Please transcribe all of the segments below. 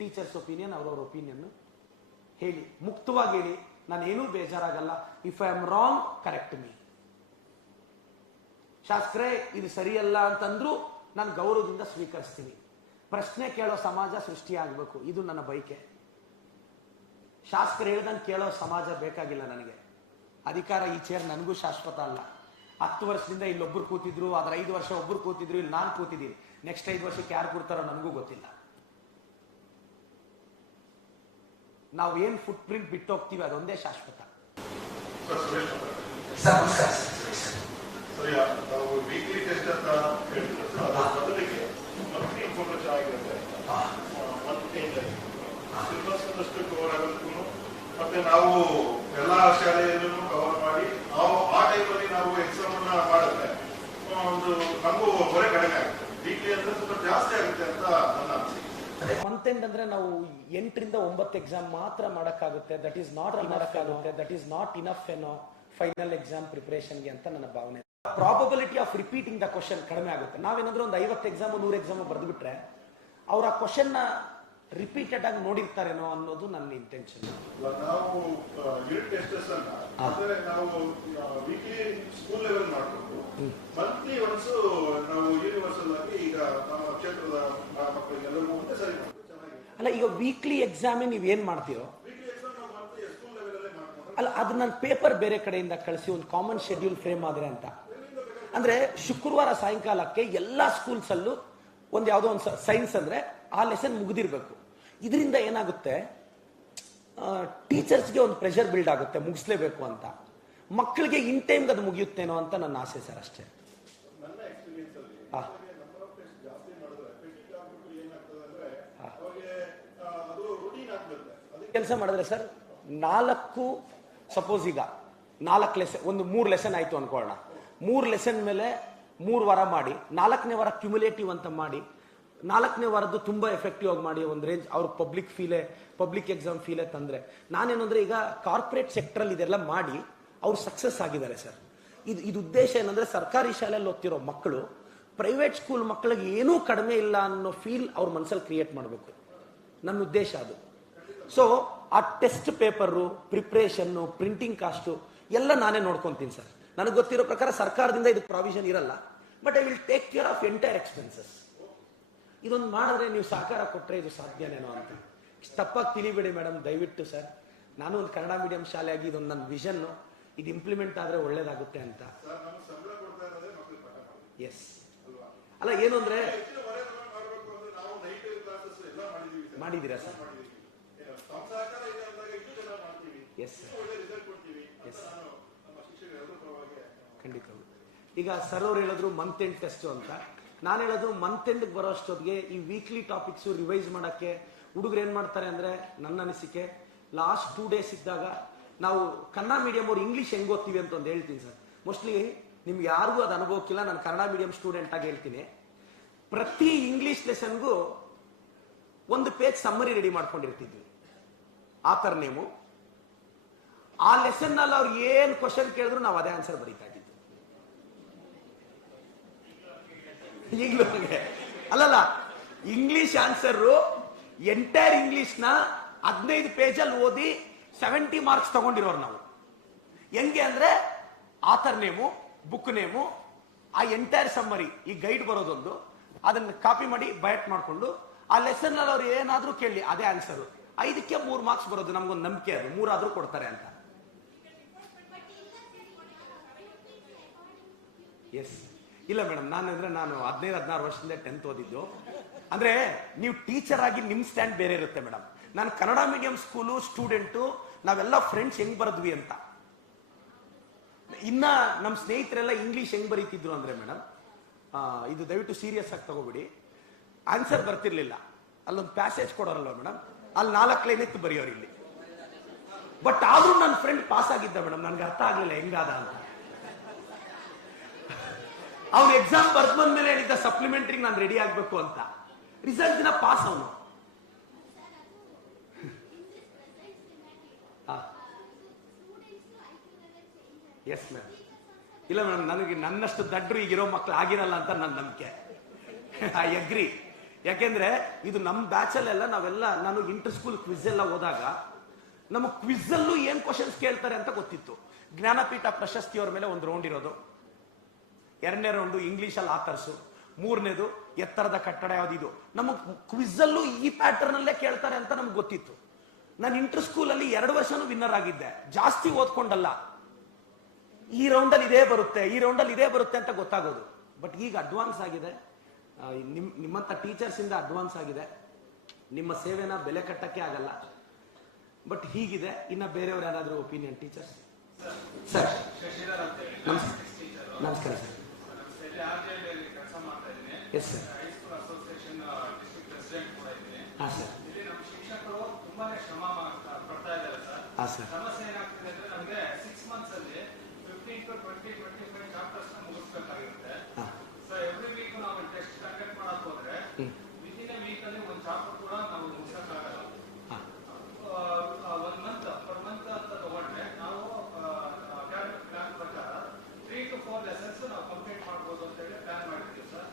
Teachers opinion ಅವ್ರವ್ರ opinion ಹೇಳಿ, ಮುಕ್ತವಾಗಿ ಹೇಳಿ, ನಾನೇನೂ ಬೇಜಾರಾಗಲ್ಲ. If I am wrong correct me. ಶಾಸ್ತ್ರೇ ಇದು ಸರಿಯಲ್ಲ ಅಂತಂದ್ರೂ ನಾನು ಗೌರವದಿಂದ ಸ್ವೀಕರಿಸ್ತೀನಿ. ಪ್ರಶ್ನೆ ಕೇಳೋ ಸಮಾಜ ಸೃಷ್ಟಿಯಾಗಬೇಕು, ಇದು ನನ್ನ ಬಯಕೆ. ಶಾಸ್ತ್ರ ಹೇಳ್ದಂಗೆ ಕೇಳೋ ಸಮಾಜ ಬೇಕಾಗಿಲ್ಲ ನನಗೆ. ಅಧಿಕಾರ ಈ ಚೇರ್ ನನಗೂ ಶಾಶ್ವತ ಅಲ್ಲ. 10 ವರ್ಷದಿಂದ ಇಲ್ಲೊಬ್ರು ಕೂತಿದ್ರು, ಅದ್ರ 5 ವರ್ಷ ಒಬ್ರು ಕೂತಿದ್ರು, ಇಲ್ಲಿ ನಾನು ಕೂತಿದ್ದೀನಿ. ನೆಕ್ಸ್ಟ್ 5 ವರ್ಷಕ್ಕೆ ಯಾರು ಕೂರ್ತಾರೋ ನನಗೂ ಗೊತ್ತಿಲ್ಲ. ನಾವು ಏನ್ ಫುಟ್ ಪ್ರಿಂಟ್ ಬಿಟ್ಟು ಹೋಗ್ತೀವಿ ಅದೊಂದೇ ಶಾಶ್ವತ. ಮತ್ತೆ ನಾವು ಎಲ್ಲಾ ಶಾಲೆಯಲ್ಲೂ ಕವರ್ ಮಾಡಿ ಆ ಟೈಮಲ್ಲಿ ನಾವು ಎಕ್ಸಾಮ್ ಅನ್ನ ಮಾಡಿದ್ರೆ ಒಂದು ನಮಗೂ ಹೊರೆ ಕಡಿಮೆ ಆಗುತ್ತೆ. ವೀಕ್ಲಿ ಅಂದ್ರೆ ಸ್ವಲ್ಪ ಜಾಸ್ತಿ ಆಗುತ್ತೆ ಅಂತ ನನ್ನ ಅನಿಸಿಕೆ. ಮಂತ್ ಎಂಡ್ ಅಂದ್ರೆ ನಾವು 8 ರಿಂದ 9 ಎಕ್ಸಾಮ್ ಮಾತ್ರ ಮಾಡಕ್ಕಾಗುತ್ತೆ. ದಟ್ ಈಸ್ ನಾಟ್ ಇನಫ್ ಏನೋ ಫೈನಲ್ ಎಕ್ಸಾಮ್ ಪ್ರಿಪರೇಷನ್ಗೆ ಅಂತ ನನ್ನ ಭಾವನೆ. Probability of repeating the question ಕಡಿಮೆ ಆಗುತ್ತೆ. ನಾವೇನಾದ್ರೂ ಒಂದು 50 ಎಕ್ಸಾಮ್ 100 ಎಕ್ಸಾಮ್ ಬರೆದ್ಬಿಟ್ರೆ ಅವ್ರ ಆ ಕ್ವಶನ್ ನ ರಿಪೀಟೆಡ್ ಆಗಿ ನೋಡಿರ್ತಾರೇನೋ ಅನ್ನೋದು ನನ್ನ ಇಂಟೆನ್ಷನ್. ನಾವು ಯೂನಿಟ್ ಟೆಸ್ಟಸ್ ಅನ್ನ ಅಂದ್ರೆ ನಾವು ವೀಕ್ಲಿ ಸ್ಕೂಲ್ ಲೆವೆಲ್ ಮಾಡ್ಕೊಂಡು ಮಂತ್ಲಿ ಒನ್ಸ್ ನಾವು ಯೂನಿವರ್ಸಲ್ ಆಗಿ ಈಗ ನಮ್ಮ ಕ್ಷೇತ್ರದ ಮಕ್ಕಳಿಗೆಲ್ಲರಿಗೂ ಒಂದೇ ಸರಿ ಅಲ್ಲ, ಈಗ ವೀಕ್ಲಿ ಎಕ್ಸಾಮ್ ನೀವ್ ಏನ್ ಮಾಡ್ತೀರೋ ಅಲ್ಲ, ಅದು ನನ್ನ ಪೇಪರ್ ಬೇರೆ ಕಡೆಯಿಂದ ಕಳಿಸಿ ಒಂದು ಕಾಮನ್ ಶೆಡ್ಯೂಲ್ ಫ್ರೇಮ್ ಆದ್ರೆ ಅಂತ. ಅಂದ್ರೆ ಶುಕ್ರವಾರ ಸಾಯಂಕಾಲಕ್ಕೆ ಎಲ್ಲಾ ಸ್ಕೂಲ್ಸ್ ಅಲ್ಲೂ ಒಂದ್ ಯಾವ್ದೋ ಒಂದು ಸೈನ್ಸ್ ಅಂದ್ರೆ ಆ ಲೆಸನ್ ಮುಗಿದಿರ್ಬೇಕು. ಇದರಿಂದ ಏನಾಗುತ್ತೆ, ಟೀಚರ್ಸ್ಗೆ ಒಂದು ಪ್ರೆಷರ್ ಬಿಲ್ಡ್ ಆಗುತ್ತೆ, ಮುಗಿಸ್ಲೇಬೇಕು ಅಂತ. ಮಕ್ಕಳಿಗೆ ಇನ್ ಟೈಮ್ಗೆ ಅದು ಮುಗಿಯುತ್ತೇನೋ ಅಂತ ನನ್ನ ಆಸೆ ಸರ್, ಅಷ್ಟೇ. ಕೆಲಸ ಮಾಡಿದ್ರೆ ಸರ್ 4 ಸಪೋಸ್ ಈಗ 4 ಲೆಸನ್, ಒಂದು 3 ಲೆಸನ್ ಆಯ್ತು ಅನ್ಕೊಳ್ಳೋಣ. 3 ಲೆಸನ್ ಮೇಲೆ 3 ವಾರ ಮಾಡಿ, 4ನೇ ವಾರ ಕ್ಯುಮುಲೇಟಿವ್ ಅಂತ ಮಾಡಿ, 4ನೇ ವಾರದ್ದು ತುಂಬಾ ಎಫೆಕ್ಟಿವ್ ಆಗಿ ಮಾಡಿ ಒಂದು ರೇಂಜ್ ಅವ್ರ ಪಬ್ಲಿಕ್ ಎಕ್ಸಾಮ್ ಫೀಲೇ ತಂದ್ರೆ. ನಾನೇನು ಅಂದ್ರೆ ಈಗ ಕಾರ್ಪೊರೇಟ್ ಸೆಕ್ಟರ್ ಅಲ್ಲಿ ಇದೆಲ್ಲ ಮಾಡಿ ಅವ್ರು ಸಕ್ಸಸ್ ಆಗಿದ್ದಾರೆ ಸರ್. ಇದು ಉದ್ದೇಶ ಏನಂದ್ರೆ ಸರ್ಕಾರಿ ಶಾಲೆಯಲ್ಲಿ ಓದ್ತಿರೋ ಮಕ್ಕಳು ಪ್ರೈವೇಟ್ ಸ್ಕೂಲ್ ಮಕ್ಕಳಿಗೆ ಏನೂ ಕಡಿಮೆ ಇಲ್ಲ ಅನ್ನೋ ಫೀಲ್ ಅವ್ರ ಮನಸ್ಸಲ್ಲಿ ಕ್ರಿಯೇಟ್ ಮಾಡಬೇಕು. ನನ್ನ ಉದ್ದೇಶ ಅದು. ಸೊ ಆ ಟೆಸ್ಟ್ ಪೇಪರು, ಪ್ರಿಪ್ರೇಷನ್ನು, ಪ್ರಿಂಟಿಂಗ್ ಕಾಸ್ಟು ಎಲ್ಲ ನಾನೇ ನೋಡ್ಕೊಂತೀನಿ ಸರ್. ನನಗೆ ಗೊತ್ತಿರೋ ಪ್ರಕಾರ ಸರ್ಕಾರದಿಂದ ಇದಕ್ಕೆ ಪ್ರಾವಿಷನ್ ಇರಲ್ಲ, but I will take care of entire expenses. ಇದೊಂದು ಮಾಡಿದ್ರೆ ನೀವು ಸಹಕಾರ ಕೊಟ್ಟರೆ ಇದು ಸಾಧ್ಯನೇನೋ ಅಂತ. ತಪ್ಪಾಗಿ ತಿಳಿಬೇಡಿ ಮೇಡಮ್, ದಯವಿಟ್ಟು ಸರ್. ನಾನು ಒಂದು ಕನ್ನಡ ಮೀಡಿಯಂ ಶಾಲೆಯಾಗಿ ಇದೊಂದು ನನ್ನ ವಿಷನ್, ಇದು ಇಂಪ್ಲಿಮೆಂಟ್ ಆದ್ರೆ ಒಳ್ಳೇದಾಗುತ್ತೆ ಅಂತ. ಎಸ್ ಅಲ್ಲ, ಏನು ಅಂದ್ರೆ ಮಾಡಿದ್ದೀರಾ ಸರ್? ಎಸ್ ಎಸ್ ಖಂಡಿತ. ಈಗ ಸರ್ ಅವ್ರು ಹೇಳಿದ್ರು ಮಂತ್ ಎಂಡ್ ಟೆಸ್ಟ್ ಅಂತ. ನಾನು ಹೇಳೋದು ಮಂತ್ ಎಂಡ್ ಬರೋ ಅಷ್ಟೊತ್ತಿಗೆ ಈ ವೀಕ್ಲಿ ಟಾಪಿಕ್ಸ್ ರಿವೈಸ್ ಮಾಡಕ್ಕೆ ಹುಡುಗರು ಏನ್ ಮಾಡ್ತಾರೆ ಅಂದ್ರೆ, ನನ್ನ ಅನಿಸಿಕೆ ಲಾಸ್ಟ್ 2 ಡೇಸ್ ಇದ್ದಾಗ ನಾವು ಕನ್ನಡ ಮೀಡಿಯಂ ಅವ್ರು ಇಂಗ್ಲಿಷ್ ಹೆಂಗ್ ಓದ್ತೀವಿ ಅಂತ ಒಂದು ಹೇಳ್ತೀನಿ ಸರ್. ಮೋಸ್ಟ್ಲಿ ನಿಮ್ಗೆ ಯಾರಿಗೂ ಅದು ಅನುಭವಕ್ಕಿಲ್ಲ, ನಾನು ಕನ್ನಡ ಮೀಡಿಯಂ ಸ್ಟೂಡೆಂಟ್ ಆಗಿ ಹೇಳ್ತೀನಿ. ಪ್ರತಿ ಇಂಗ್ಲಿಷ್ ಲೆಸನ್ಗೂ ಒಂದು ಪೇಜ್ ಸಮ್ಮರಿ ರೆಡಿ ಮಾಡ್ಕೊಂಡಿರ್ತಿದ್ವಿ, ಆಥರ್ ನೇಮು. ಆ ಲೆಸನ್ ನಲ್ಲಿ ಅವ್ರು ಏನ್ ಕ್ವಶನ್ ಕೇಳಿದ್ರು ನಾವು ಅದೇ ಆನ್ಸರ್ ಬರೀತಾ ಇದ್ದಿದ್ದು. ಈಗಲೂ ಅಲ್ಲಲ್ಲ, ಇಂಗ್ಲಿಷ್ ಆನ್ಸರ್ ಎಂಟೈರ್ ಇಂಗ್ಲಿಷ್ ನ 15 ಪೇಜಲ್ಲಿ ಓದಿ 70 ಮಾರ್ಕ್ಸ್ ತಗೊಂಡಿರೋರು ನಾವು. ಹೆಂಗೆ ಅಂದ್ರೆ ಆಥರ್ ನೇಮು, ಬುಕ್ ನೇಮು, ಆ ಎಂಟೈರ್ ಸಮ್ಮರಿ, ಈ ಗೈಡ್ ಬರೋದೊಂದು, ಅದನ್ನ ಕಾಪಿ ಮಾಡಿ ಬಯಟ್ ಮಾಡ್ಕೊಂಡು ಆ ಲೆಸನ್ ನಲ್ಲಿ ಅವ್ರು ಏನಾದ್ರೂ ಕೇಳಿ ಅದೇ ಆನ್ಸರ್. 5ಕ್ಕೆ 3 ಮಾರ್ಕ್ಸ್ ಬರೋದು, ನಮ್ಗೊಂದು ನಂಬಿಕೆ ಅದು 3 ಆದ್ರೂ ಕೊಡ್ತಾರೆ ಅಂತ. ಎಸ್ ಇಲ್ಲ ಮೇಡಮ್, ನಾನು 15-16 ವರ್ಷದಿಂದ 10th ಓದಿದ್ದು. ಅಂದ್ರೆ ನೀವು ಟೀಚರ್ ಆಗಿ ನಿಮ್ ಸ್ಟ್ಯಾಂಡ್ ಬೇರೆ ಇರುತ್ತೆ ಮೇಡಮ್. ನಾನು ಕನ್ನಡ ಮೀಡಿಯಂ ಸ್ಕೂಲು ಸ್ಟೂಡೆಂಟು, ನಾವೆಲ್ಲ ಫ್ರೆಂಡ್ಸ್ ಹೆಂಗ್ ಬರೆದ್ವಿ ಅಂತ. ಇನ್ನ ನಮ್ಮ ಸ್ನೇಹಿತರೆಲ್ಲ ಇಂಗ್ಲಿಷ್ ಹೆಂಗ್ ಬರೀತಿದ್ರು ಅಂದ್ರೆ ಮೇಡಮ್, ಇದು ದಯವಿಟ್ಟು ಸೀರಿಯಸ್ ಆಗಿ ತಗೋಬಿಡಿ, ಆನ್ಸರ್ ಬರ್ತಿರ್ಲಿಲ್ಲ. ಅಲ್ಲೊಂದು ಪ್ಯಾಸೇಜ್ ಕೊಡೋರಲ್ವ ಮೇಡಮ್, ಅಲ್ಲಿ 4 ಲೈನ್ ಎತ್ತು ಬರೆಯೋರು ಇಲ್ಲಿ. ಬಟ್ ಆದ್ರೂ ನನ್ನ ಫ್ರೆಂಡ್ ಪಾಸ್ ಆಗಿದ್ದ ಮೇಡಮ್, ನನ್ಗೆ ಅರ್ಥ ಆಗ್ಲಿಲ್ಲ ಹೆಂಗಾದ ಅಂತ. ಅವ್ನು ಎಕ್ಸಾಮ್ ಬರ್ದ್ ಬಂದ್ಮೇಲೆ ಹೇಳಿದ್ದ ಸಪ್ಲಿಮೆಂಟ್ರಿ ನಾನು ರೆಡಿ ಆಗ್ಬೇಕು ಅಂತ. ರಿಸಲ್ಟ್ ದಿನ ಪಾಸ್ ಅವನು. Yes ma'am. ಇಲ್ಲ ಮೇಡಮ್, ನನಗೆ ನನ್ನಷ್ಟು ದಡ್ರು ಈಗಿರೋ ಮಕ್ಳು ಆಗಿರಲ್ಲ ಅಂತ ನನ್ನ ನಂಬಿಕೆ. I agree. ಯಾಕೆಂದ್ರೆ ಇದು ನಮ್ಮ ಬ್ಯಾಚಲ್ಲೆಲ್ಲ ನಾವೆಲ್ಲ ನಾನು ಇಂಟರ್ ಸ್ಕೂಲ್ ಕ್ವಿಜ್ ಎಲ್ಲ ಹೋದಾಗ ನಮ್ಮ ಕ್ವಿಜ್ ಅಲ್ಲೂ ಏನ್ ಕ್ವಶನ್ಸ್ ಕೇಳ್ತಾರೆ ಅಂತ ಗೊತ್ತಿತ್ತು. ಜ್ಞಾನಪೀಠ ಪ್ರಶಸ್ತಿಯವ್ರ ಮೇಲೆ ಒಂದು ರೌಂಡ್ ಇರೋದು, ಎರಡನೇ ರೌಂಡು ಇಂಗ್ಲಿಷಲ್ಲಿ ಆಥರ್ಸು, ಮೂರನೇದು ಎತ್ತರದ ಕಟ್ಟಡ ಯಾವ್ದಿದು. ನಮ್ಮ ಕ್ವಿಜ್ ಅಲ್ಲೂ ಈ ಪ್ಯಾಟರ್ನ್ ಅಲ್ಲೇ ಕೇಳ್ತಾರೆ ಅಂತ ನಮ್ಗೆ ಗೊತ್ತಿತ್ತು. ನಾನು ಇಂಟರ್ ಸ್ಕೂಲ್ ಅಲ್ಲಿ 2 ವರ್ಷನೂ ವಿನ್ನರ್ ಆಗಿದ್ದೆ, ಜಾಸ್ತಿ ಓದ್ಕೊಂಡಲ್ಲ. ಈ ರೌಂಡಲ್ಲಿ ಇದೇ ಬರುತ್ತೆ, ಈ ರೌಂಡಲ್ಲಿ ಇದೇ ಬರುತ್ತೆ ಅಂತ ಗೊತ್ತಾಗೋದು. ಬಟ್ ಈಗ ಅಡ್ವಾನ್ಸ್ ಆಗಿದೆ, ನಿಮ್ಮಂತ ಟೀಚರ್ಸ್ ಇಂದ ಅಡ್ವಾನ್ಸ್ ಆಗಿದೆ. ನಿಮ್ಮ ಸೇವೆನ ಬೆಲೆ ಕಟ್ಟಕ್ಕೆ ಆಗಲ್ಲ. ಬಟ್ ಹೀಗಿದೆ. ಇನ್ನ ಬೇರೆಯವ್ರು ಯಾರಾದ್ರೂ ಒಪಿನಿಯನ್ ಟೀಚರ್ಸ್? ಸರ್ ನಮಸ್ಕಾರ ಸರ್. Yes sir. ಹಾಂ ಸರ್. ಹಾಂ ಸರ್. ಸಮಸ್ಯೆ ಏನಾಗ್ತಿದೆ ಅಂದ್ರೆ ನಮಗೆ 6 months ಅಲ್ಲಿ 15 to 20, 25 ಚಾಪ್ಟರ್ಸ್ ಮುಗಿಸ್ಬೇಕಾಗಿರುತ್ತೆ. ಸೊ ಎವ್ರಿ ವೀಕ್ ನಾವು ಟೆಸ್ಟ್ ಕಂಡಕ್ಟ್ ಮಾಡಕ್ ಹೋದ್ರೆ ವಿದಿನ್ ಎ ವೀಕ್ ಅಲ್ಲಿ ಒಂದು ಚಾಪ್ಟರ್ ಕೂಡ ನಾವು ಮುಗಿಸಕ್ಕಾಗಲ್ಲ. 1 month ಪರ್ ಮಂತ್ ಅಂತ ತಗೊಂಡ್ರೆ ನಾವು ಅಕಾಡೆಮಿಕ್ ಪ್ಲಾನ್ ಪ್ರಕಾರ 3 to 4 ಲೆಸನ್ಸ್ ನಾವು ಕಂಪ್ಲೀಟ್ ಮಾಡ್ಬೋದು ಅಂತ ಹೇಳಿ ಪ್ಲಾನ್ ಮಾಡಿದ್ದೀವಿ sir.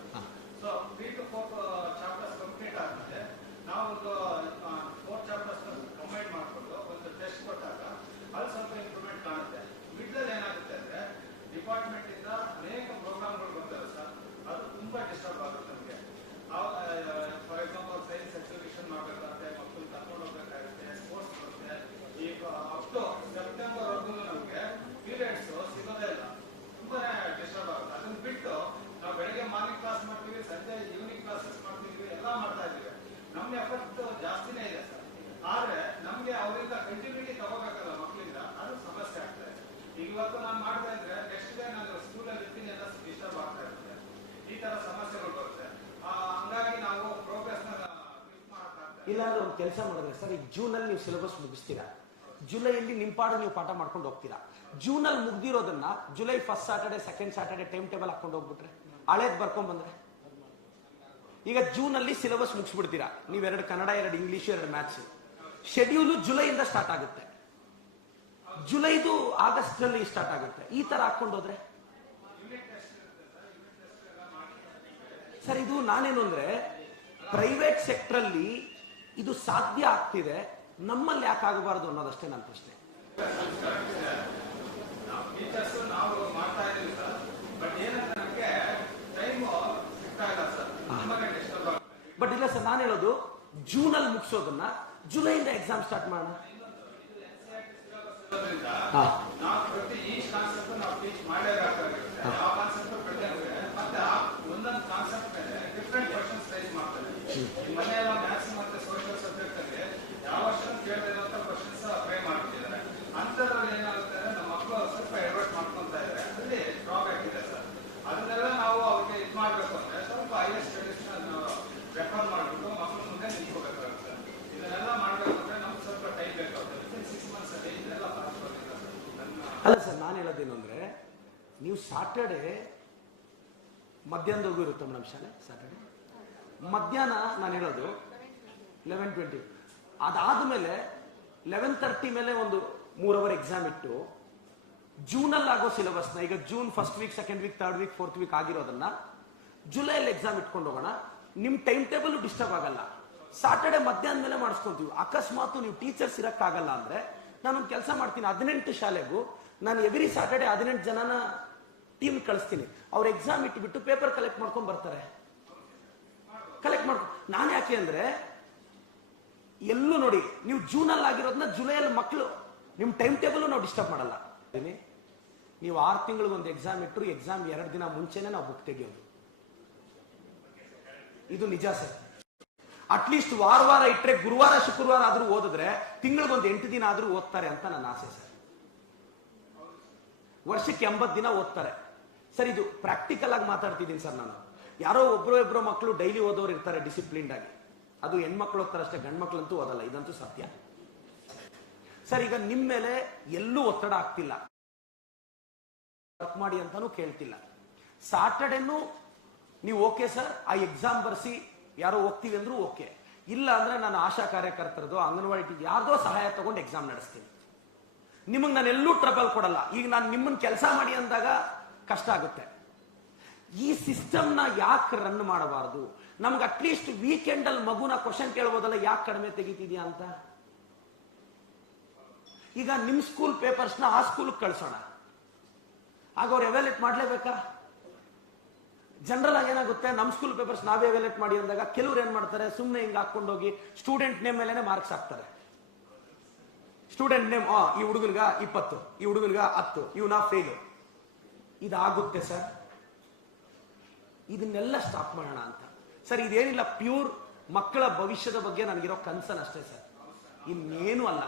So 3 to 4 chapters complete ಆದ್ಮೇಲೆ ನಾವು ಒಂದು 4 ಚಾಪ್ಟರ್ಸ್ ಕಂಬೈನ್ ಮಾಡ್ಕೊಂಡು ಒಂದು ಟೆಸ್ಟ್ ಕೊಟ್ಟಾಗ ಅಲ್ಲಿ ಸ್ವಲ್ಪ ಇಂಪ್ರೂವ್ಮೆಂಟ್ ಕಾಣುತ್ತೆ. ಮಿಡ್ಲ್ ಏನಾಗುತ್ತೆ ಅಂದ್ರೆ ಡಿಪಾರ್ಟ್ಮೆಂಟ್ ಇಂದ ಅನೇಕ ಪ್ರೋಗ್ರಾಮ್ಗಳು ಬರ್ತವೆ ಸರ್, ಅದು ತುಂಬಾ ಡಿಸ್ಟರ್ಬ್ ಆಗುತ್ತೆ ನಮಗೆ. ಫಾರ್ ಎಕ್ಸಾಂಪಲ್ ಸೈನ್ಸ್ ಎಕ್ಸಿಬಿಷನ್ ಮಾಡಬೇಕಾಗುತ್ತೆ, ಮಕ್ಕಳು ಕರ್ಕೊಂಡು ಹೋಗ್ಬೇಕಾಗುತ್ತೆ, ಸ್ಪೋರ್ಟ್ಸ್ ಬರುತ್ತೆ. ಈಗ ಅಪ್ ಟು ಸೆಪ್ಟೆಂಬರ್ ವರೆಗೂ ನಮಗೆ ಪೀರಿಯಡ್ಸ್ ಸಿಗೋದೇ ಇಲ್ಲ, ತುಂಬಾ ಡಿಸ್ಟರ್ಬ್ ಆಗುತ್ತೆ. ಅದನ್ನ ಬಿಟ್ಟು ನಾವು ಬೆಳಗ್ಗೆ ಮಾರ್ನಿಂಗ್ ಕ್ಲಾಸ್ ಮಾಡ್ತೀವಿ, ಸಂಜೆ ಈವ್ನಿಂಗ್ ಕ್ಲಾಸಸ್ ಮಾಡ್ತೀವಿ, ಎಲ್ಲ ಮಾಡ್ತಾ ಇದ್ದೀವಿ. ನಮ್ಮ ಎಫರ್ಟ್ ಜಾಸ್ತಿನೇ ಇದೆ ಸರ್. ಆದ್ರೆ ನಮ್ಗೆ ಅವರಿಂದ ಕಂಟಿನ್ಯೂಟಿ ತಗೋಬೇಕಲ್ಲ ಮಕ್ಕಳಿಂದ, ಅದು ಸಮಸ್ಯೆ ಆಗ್ತಾ ಇದೆ. ಈಗ ಇವತ್ತು ನಾನು ಮಾಡ್ತಾ ಇದ್ರೆ ನೆಕ್ಸ್ಟ್ ಡೇ ನಾನು ಸ್ಕೂಲಲ್ಲಿ ಇರ್ತೀನಿ ಎಲ್ಲ ಡಿಸ್ಟರ್ಬ್ ಆಗ್ತಾ ಇರುತ್ತೆ. ಈ ತರ ಸಮಸ್ಯೆಗಳು ಬರುತ್ತೆ. ಹಂಗಾಗಿ ನಾವು ಪ್ರೋಗ್ರೆಸ್ ಇಲ್ಲ ಅಂದ್ರೆ ಒಂದು ಕೆಲಸ ಮಾಡಿದ್ರೆ ಸರ್, ಈಗ ಜೂನಲ್ಲಿ ನೀವು ಸಿಲೆಬಸ್ ಮುಗಿಸ್ತೀರಾ, ಜುಲೈಯಲ್ಲಿ ನಿಮ್ಮ ಪಾಡು ನೀವು ಪಾಠ ಮಾಡ್ಕೊಂಡು ಹೋಗ್ತೀರಾ. ಜೂನಲ್ಲಿ ಮುಗ್ದಿರೋದನ್ನ July 1st Saturday 2nd Saturday time table ಹಾಕೊಂಡು ಹೋಗ್ಬಿಟ್ರೆ, ಹಳೇದ್ ಬರ್ಕೊಂಡ್ ಬಂದ್ರೆ, ಈಗ ಜೂನಲ್ಲಿ ಸಿಲೆಬಸ್ ಮುಗಿಸ್ಬಿಡ್ತೀರಾ ನೀವು. 2 ಕನ್ನಡ, 2 ಇಂಗ್ಲಿಷ್, 2 ಮ್ಯಾಥ್ಸ್. ಶೆಡ್ಯೂಲು ಜುಲೈಯಿಂದ ಸ್ಟಾರ್ಟ್ ಆಗುತ್ತೆ, ಜುಲೈದು ಆಗಸ್ಟ್ ನಲ್ಲಿ ಸ್ಟಾರ್ಟ್ ಆಗುತ್ತೆ. ಈ ತರ ಹಾಕೊಂಡು ಹೋದ್ರೆ ಸರ್, ಇದು ನಾನೇನು ಅಂದ್ರೆ ಪ್ರೈವೇಟ್ ಸೆಕ್ಟರ್ ಅಲ್ಲಿ ಇದು ಸಾಧ್ಯ ಆಗ್ತಿದೆ, ನಮ್ಮಲ್ಲಿ ಯಾಕೆ ಆಗಬಾರದು ಅನ್ನೋದಷ್ಟೇ ನನ್ನ ಪ್ರಶ್ನೆ. ಟೀಚರ್ಸ್ ನಾವು ಮಾಡ್ತಾ ಇದೀವಿ ಸರ್, ಬಟ್ ಏನಂದ್ರೆ ನಮಗೆ ಟೈಮ್ ಸಿಗ್ತಾ ಇಲ್ಲ ಸರ್, ತುಂಬಾನೇ ಡಿಸ್ಟರ್ಬ್ ಆಗುತ್ತೆ. ಬಟ್ ಇಲ್ಲ ಸರ್, ನಾನು ಹೇಳೋದು ಜೂನಲ್ಲಿ ಮುಗಿಸೋದನ್ನ ಜುಲೈಯಿಂದ ಎಕ್ಸಾಮ್ ಸ್ಟಾರ್ಟ್ ಮಾಡೋಣ. ನಾವು ಪ್ರತಿ ಈ ಕಾನ್ಸೆಪ್ಟ್ ನಾವು ಟೀಚ್ ಮಾಡಲೇಬೇಕಾಗಿರುತ್ತೆ. ಯಾವ ಕಾನ್ಸೆಪ್ಟ್ ಪ್ರತಿಯೊಂದು ಮತ್ತೆ ಒಂದೊಂದು ಕಾನ್ಸೆಪ್ಟ್ ಮೇಲೆ ಡಿಫ್ರೆಂಟ್ ಕ್ವಶನ್ಸ್ ರೈಸ್ ಮಾಡ್ತಾರೆ. ಮನೆಯಲ್ಲ ಮ್ಯಾಥ್ಸ್ ಮತ್ತೆ ಸೋಷಿಯಲ್ ಸಬ್ಜೆಕ್ಟ್ ಅಲ್ಲಿ ಯಾವ ವರ್ಷ ಕೇಳಿದಂತ ಕ್ವಶನ್ಸ್ ಫ್ರೈ ಮಾಡ್ತಿದ್ದಾರೆ. ಅಂತದ್ರಲ್ಲಿ ಏನಾಗುತ್ತೆ ನಮ್ಮ ಮಕ್ಕಳು ಸ್ವಲ್ಪ ಎಡವಟ್ ಮಾಡ್ಕೊಂತ ಇದ್ದಾರೆ, ಅಲ್ಲಿ ಡ್ರಾಬ್ಯಾಕ್ ಇದೆ ಸರ್. ಅದನ್ನೆಲ್ಲ ನಾವು ಅವ್ರಿಗೆ ಇದು ಮಾಡ್ಬೇಕು ಅಂದ್ರೆ ಸ್ವಲ್ಪ ಹೈಯರ್ ಸ್ಟಡೀಸ್ ರೆಫರ್ ಮಾಡ್ಬಿಟ್ಟು ಮಕ್ಕಳ ಮುಂದೆ ನಿಂತ್ಕೋಬೇಕಾಗುತ್ತೆ. ಇದನ್ನೆಲ್ಲ ಮಾಡ್ಬೇಕು ಅಂದ್ರೆ ನಮ್ಗೆ ಸ್ವಲ್ಪ ಟೈಮ್ ಬೇಕಾಗುತ್ತೆ. 6 months ಅಲ್ಲಿ ಇದೆಲ್ಲ ಅಲ್ಲ ಸರ್, ನಾನು ಹೇಳೋದೇನು ಅಂದ್ರೆ, ನೀವು ಸಾಟರ್ಡೆ ಮಧ್ಯಾಹ್ನದವರೆಗೂ ಇರುತ್ತೆ ಮೇಡಮ್ ಶಾಲೆ. ಸಾಟರ್ಡೆ ಮಧ್ಯಾಹ್ನ ನಾನು ಹೇಳೋದು 11:20. ಅದಾದ್ಮೇಲೆ 11:30 ಮೇಲೆ ಒಂದು 3 hour ಎಕ್ಸಾಮ್ ಇಟ್ಟು ಜೂನಲ್ಲಿ ಆಗೋ ಸಿಲೆಬಸ್ನ, ಈಗ June 1st week, 2nd week, 3rd week, 4th week ಆಗಿರೋದನ್ನ ಜುಲೈಯಲ್ಲಿ ಎಕ್ಸಾಮ್ ಇಟ್ಕೊಂಡು ಹೋಗೋಣ. ನಿಮ್ ಟೈಮ್ ಟೇಬಲ್ ಡಿಸ್ಟರ್ಬ್ ಆಗಲ್ಲ. ಸಾಟರ್ಡೆ ಮಧ್ಯಾಹ್ನ ಮೇಲೆ ಮಾಡಿಸ್ಕೊಂತೀವಿ. ಅಕಸ್ಮಾತ್ ನೀವು ಟೀಚರ್ಸ್ ಇರಕ್ಕಾಗಲ್ಲ ಅಂದ್ರೆ ನಾನೊಂದು ಕೆಲಸ ಮಾಡ್ತೀನಿ, 18 ಶಾಲೆಗೂ ನಾನು ಎವ್ರಿ ಸಾಟರ್ಡೆ 18 ಜನನ ಟೀಮ್ ಕಳಿಸ್ತೀನಿ. ಅವ್ರ ಎಕ್ಸಾಮ್ ಇಟ್ಬಿಟ್ಟು ಪೇಪರ್ ಕಲೆಕ್ಟ್ ಮಾಡ್ಕೊಂಡ್ ಬರ್ತಾರೆ. ಕಲೆಕ್ಟ್ ಮಾಡ್ಕೊ ನಾನು ಯಾಕೆ ಅಂದ್ರೆ, ಎಲ್ಲೂ ನೋಡಿ ನೀವು ಜೂನಲ್ಲಿ ಆಗಿರೋದನ್ನ ಜುಲೈಯಲ್ಲಿ ಮಕ್ಕಳು ನಿಮ್ ಟೈಮ್ ಟೇಬಲ್ ನಾವು ಡಿಸ್ಟರ್ಬ್ ಮಾಡಲ್ಲ. ನೀವು 6 ತಿಂಗಳಿಗೊಂದು ಎಕ್ಸಾಮ್ ಇಟ್ಟರು, ಎಕ್ಸಾಮ್ 2 ದಿನ ಮುಂಚೆನೆ ನಾವು ಬುಕ್ ತೆಗೆಯೋದು. ಇದು ನಿಜ ಸರ್. ಅಟ್ಲೀಸ್ಟ್ ವಾರ ಇಟ್ಟರೆ ಗುರುವಾರ ಶುಕ್ರವಾರ ಆದ್ರೂ ಓದಿದ್ರೆ ತಿಂಗಳಿಗೊಂದು 8 ದಿನ ಆದ್ರೂ ಓದ್ತಾರೆ ಅಂತ ನನ್ನ ಆಸೆ ಸರ್. ವರ್ಷಕ್ಕೆ 80 ದಿನ ಓದ್ತಾರೆ ಸರ್. ಇದು ಪ್ರಾಕ್ಟಿಕಲ್ ಆಗಿ ಮಾತಾಡ್ತಿದ್ದೀನಿ ಸರ್. ನಾನು ಯಾರೋ ಒಬ್ರು ಮಕ್ಕಳು ಡೈಲಿ ಓದೋರು ಇರ್ತಾರೆ ಡಿಸಿಪ್ಲಿನ್ಡ್ ಆಗಿ, ಅದು ಹೆಣ್ಮಕ್ಳು ಓದ್ತಾರೆ ಅಷ್ಟೇ, ಗಂಡು ಮಕ್ಳಂತೂ ಓದಲ್ಲ. ಇದಂತೂ ಸತ್ಯ ಸರ್. ಈಗ ನಿಮ್ಮ ಮೇಲೆ ಎಲ್ಲೂ ಒತ್ತಡ ಆಗ್ತಿಲ್ಲ, ವರ್ಕ್ ಮಾಡಿ ಅಂತಾನು ಕೇಳ್ತಿಲ್ಲ. ಸಾಟರ್ಡೇನು ನೀವು ಓಕೆ ಸರ್, ಆ ಎಕ್ಸಾಮ್ ಬರ್ಸಿ ಯಾರೋ ಹೋಗ್ತೀವಿ ಅಂದ್ರೂ ಓಕೆ. ಇಲ್ಲ ಅಂದ್ರೆ ನಾನು ಆಶಾ ಕಾರ್ಯಕರ್ತರದು, ಅಂಗನವಾಡಿ ಯಾರ್ದೋ ಸಹಾಯ ತಗೊಂಡು ಎಕ್ಸಾಮ್ ನಡೆಸ್ತೀನಿ. ನಿಮಗೆ ನಾನು ಎಲ್ಲೂ ಟ್ರಬಲ್ ಕೊಡಲ್ಲ. ಈಗ ನಾನು ನಿಮ್ಮನ್ನ ಕೆಲಸ ಮಾಡಿ ಅಂದಾಗ ಕಷ್ಟ ಆಗುತ್ತೆ. ಈ ಸಿಸ್ಟಮ್ನ ಯಾಕೆ ರನ್ ಮಾಡಬಾರ್ದು? ನಮ್ಗೆ ಅಟ್ಲೀಸ್ಟ್ ವೀಕೆಂಡ್ ಅಲ್ಲಿ ಮಗುನ ಕ್ವಶನ್ ಕೇಳ್ಬೋದಲ್ಲ, ಯಾಕೆ ಕಡಿಮೆ ತೆಗಿತಿದ್ಯಾ ಅಂತ. ಈಗ ನಿಮ್ ಸ್ಕೂಲ್ ಪೇಪರ್ಸ್ನ ಆ ಸ್ಕೂಲ್ ಕಳ್ಸೋಣ, ಆಗ ಅವ್ರು ಎವ್ಯಾಲ್ಯೂಟ್ ಮಾಡ್ಲೇಬೇಕಾ? ಜನರಲ್ ಆಗಿ ಏನಾಗುತ್ತೆ, ನಮ್ ಸ್ಕೂಲ್ ಪೇಪರ್ಸ್ ನಾವೇ ಎವ್ಯಾಲ್ಯೂಟ್ ಮಾಡಿ ಅಂದಾಗ ಕೆಲವ್ರು ಏನ್ ಮಾಡ್ತಾರೆ, ಸುಮ್ಮನೆ ಹಿಂಗೆ ಹಾಕೊಂಡೋಗಿ ಸ್ಟೂಡೆಂಟ್ ನೇಮ್ ಮೇಲೆನೆ ಮಾರ್ಕ್ಸ್ ಹಾಕ್ತಾರೆ. ಸ್ಟೂಡೆಂಟ್ ನೇಮ್, ಈ ಹುಡುಗನ್ಗ 20, ಈ ಹುಡುಗನ್ಗ 10, ಇವನ ಫೇಲು. ಇದಾಗುತ್ತೆ ಸರ್. ಇದನ್ನೆಲ್ಲ ಸ್ಟಾಪ್ ಮಾಡೋಣ ಅಂತ ಸರ್. ಇದೇನಿಲ್ಲ, ಪ್ಯೂರ್ ಮಕ್ಕಳ ಭವಿಷ್ಯದ ಬಗ್ಗೆ ನನಗಿರೋ ಕನ್ಸರ್ನ್ ಅಷ್ಟೇ ಸರ್, ಇನ್ನೇನು ಅಲ್ಲ.